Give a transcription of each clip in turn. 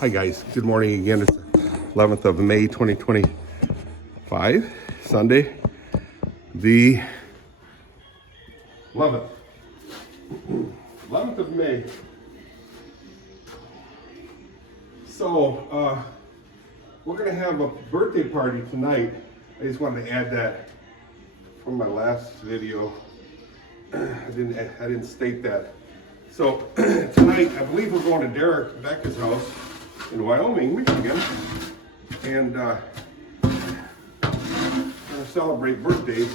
Hi guys, good morning again. It's the 11th of May 2025, Sunday, the 11th of May. So we're gonna have a birthday party tonight. I just wanted to add that from my last video. I didn't state that. So tonight, I believe we're going to Dirk, Becca's house in Wyoming, Michigan, and we're gonna celebrate birthdays.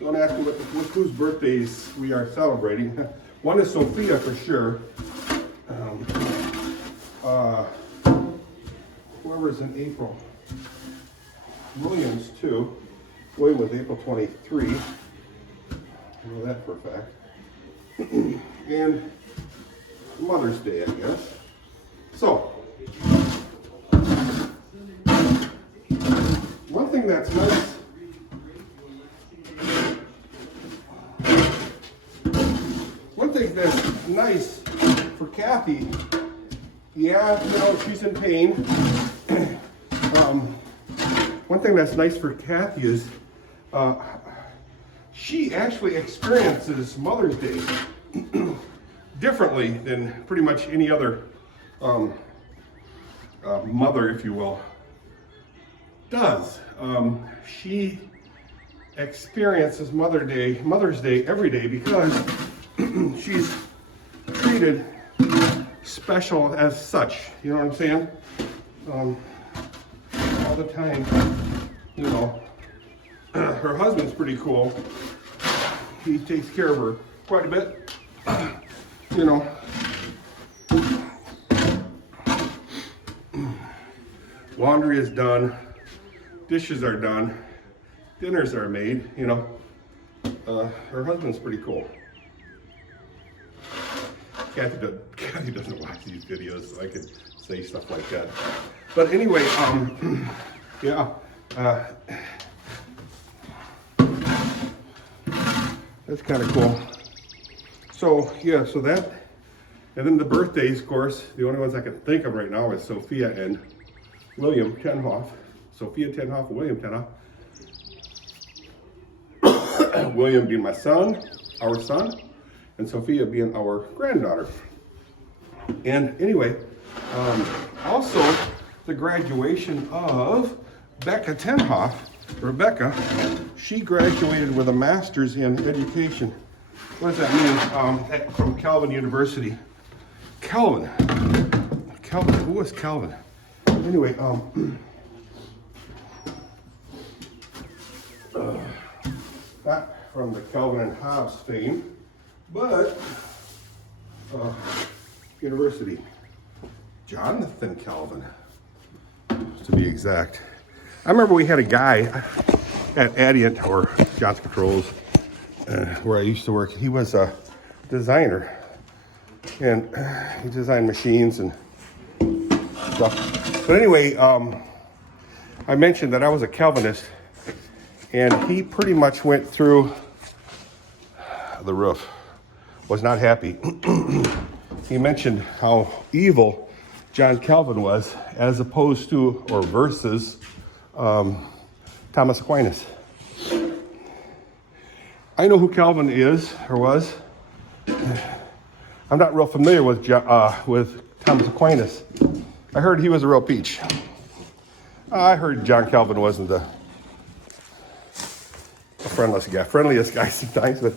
Don't ask me whose birthdays we are celebrating. One is Sophia for sure. Whoever's in April. Williams too. William was April 23. I know that for a fact. And Mother's Day, I guess. So, one thing that's nice, for Kathy, yeah, you know, she's in pain. One thing that's nice for Kathy is she actually experiences Mother's Day differently than pretty much any other mother, if you will, does. She experiences Mother's Day every day because she's treated special as such. You know what I'm saying? All the time, you know. Her husband's pretty cool. He takes care of her quite a bit. You know. Laundry is done. Dishes are done. Dinners are made, you know. Her husband's pretty cool. Kathy doesn't watch these videos, so I can say stuff like that. But anyway, yeah. That's kind of cool. So, yeah, so that, and then the birthdays, of course, the only ones I can think of right now is Sophia and William Tenhoff. Sophia Tenhoff and William Tenhoff. William being my son, our son, and Sophia being our granddaughter. And anyway, also the graduation of Becca Tenhoff, Rebecca. She graduated with a master's in education. What does that mean? From Calvin University. Calvin, who was Calvin? Anyway, not from the Calvin and Haaf's fame, but University. Jonathan Calvin, to be exact. I remember we had a guy at Adient, or John's Controls, where I used to work. He was a designer, and he designed machines and stuff. But anyway, I mentioned that I was a Calvinist, and he pretty much went through the roof. Was not happy. He mentioned how evil John Calvin was, as opposed to, or versus, Thomas Aquinas. I know who Calvin is, or was. I'm not real familiar with Thomas Aquinas. I heard he was a real peach. I heard John Calvin wasn't the friendliest guy sometimes, but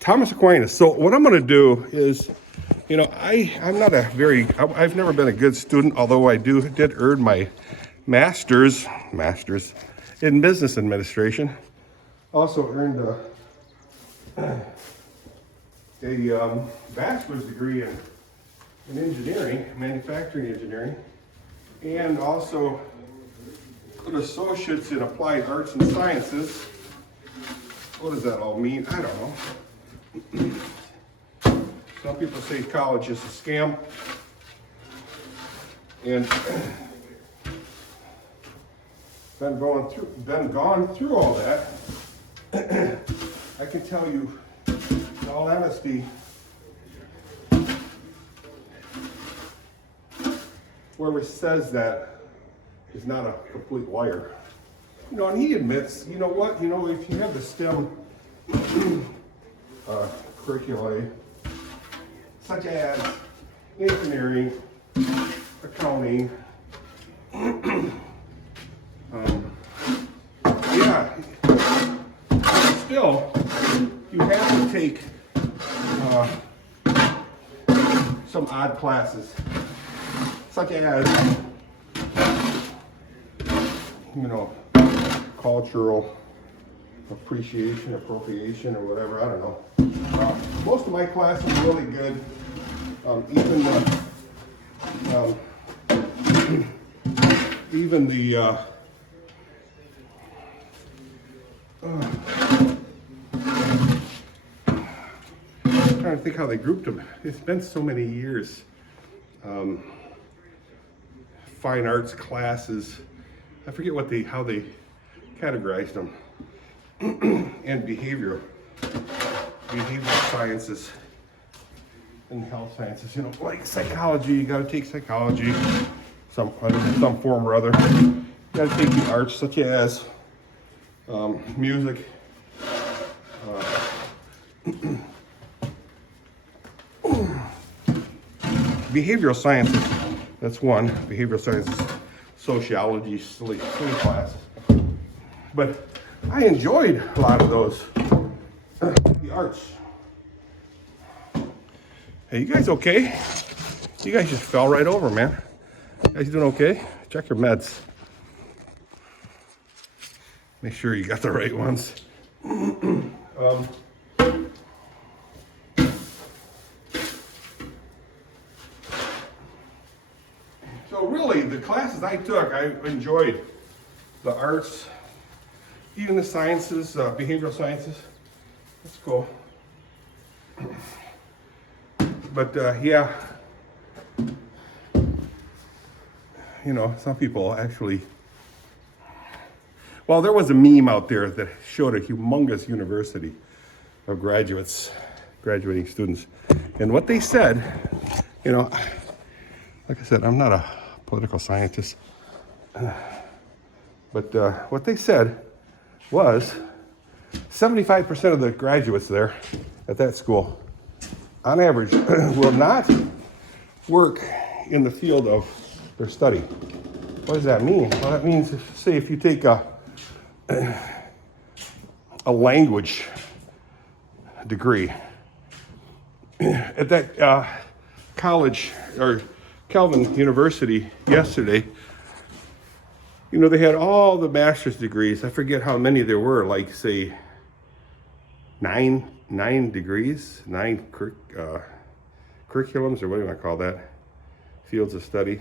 Thomas Aquinas. So what I'm going to do is, you know, I've never been a good student, although I did earn my master's in business administration. Also earned a bachelor's degree in engineering, manufacturing engineering, and also an associate's in applied arts and sciences. What does that all mean? I don't know. Some people say college is a scam. And been gone through all that. I can tell you, in all honesty, whoever says that is not a complete liar. You know, and he admits, you know what, you know, if you have the STEM curricula, such as engineering, accounting, yeah, still, you have to take some odd classes, such as, you know, cultural appropriation, or whatever, I don't know. Most of my classes are really good. Even the I'm trying to think how they grouped them. It's been so many years. Fine arts classes. I forget how they categorized them. And behavioral sciences and health sciences. You know, like psychology. You got to take psychology, some form or other. You got to take the arts, such as music. Behavioral sciences, that's one. Behavioral sciences, sociology, silly classes. But I enjoyed a lot of those. The arts. Hey, you guys okay? You guys just fell right over, man. You guys doing okay? Check your meds. Make sure you got the right ones. So really, the classes I took, I enjoyed. The arts, even the sciences, behavioral sciences. That's cool. But yeah, you know, some people actually, well, there was a meme out there that showed a humongous university of graduating students. And what they said, you know, like I said, I'm not a political scientist, but what they said was 75% of the graduates there at that school, on average, will not work in the field of their study. What does that mean? Well, that means, say, if you take a language degree at that college or Calvin University yesterday, you know, they had all the master's degrees. I forget how many there were, like, say, nine degrees, nine curriculums, or what do you want to call that? Fields of study.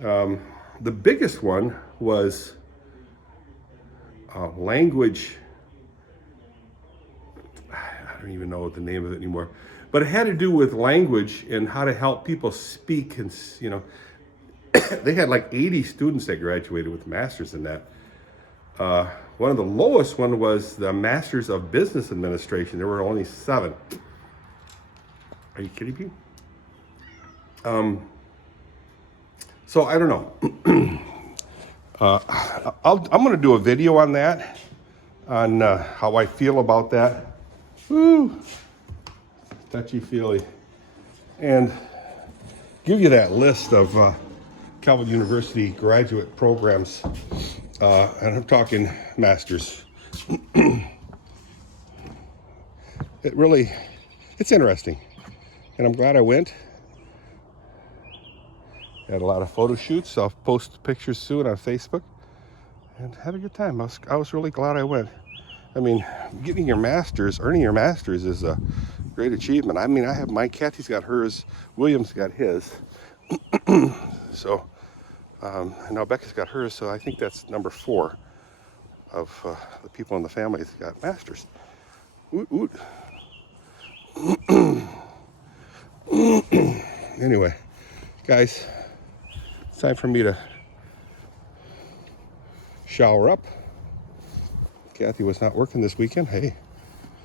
The biggest one was language. I don't even know what the name of it anymore, but it had to do with language and how to help people speak. And, you know, they had like 80 students that graduated with masters in that. One of the lowest one was the Masters of Business Administration. There were only 7. Are you kidding me? So I don't know. I'm going to do a video on that, on how I feel about that. Woo, touchy-feely. And give you that list of Calvin University graduate programs. And I'm talking masters. It's interesting. And I'm glad I went. Had a lot of photo shoots. I'll post pictures soon on Facebook. And had a good time. I was really glad I went. I mean, getting your master's, earning your master's is a great achievement. I mean, I have my Kathy's got hers, William's got his. So, and now Becca's got hers, so I think that's number 4 of the people in the family that got masters. Oot, oot. Anyway, guys, it's time for me to shower up. Kathy was not working this weekend. Hey,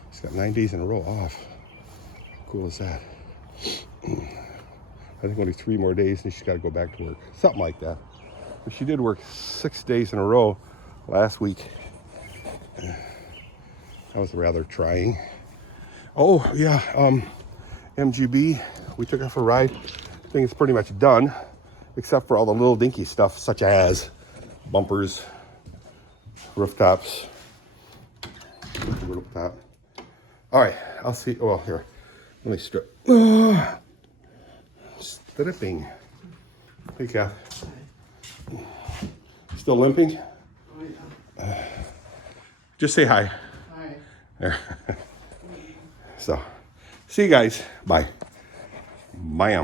she's got 9 days in a row off. How cool is that? think only 3 more days and she's got to go back to work. Something like that. But she did work 6 days in a row last week. That was rather trying. Oh, yeah, MGB, we took her for a ride. I think it's pretty much done, except for all the little dinky stuff, such as bumpers, rooftops, rooftop. All right, I'll see. Well, here, let me strip. Stripping. Hey, Kath. Still limping? Oh, yeah. Just say hi. Hi. There. So, see you guys. Bye. Bye.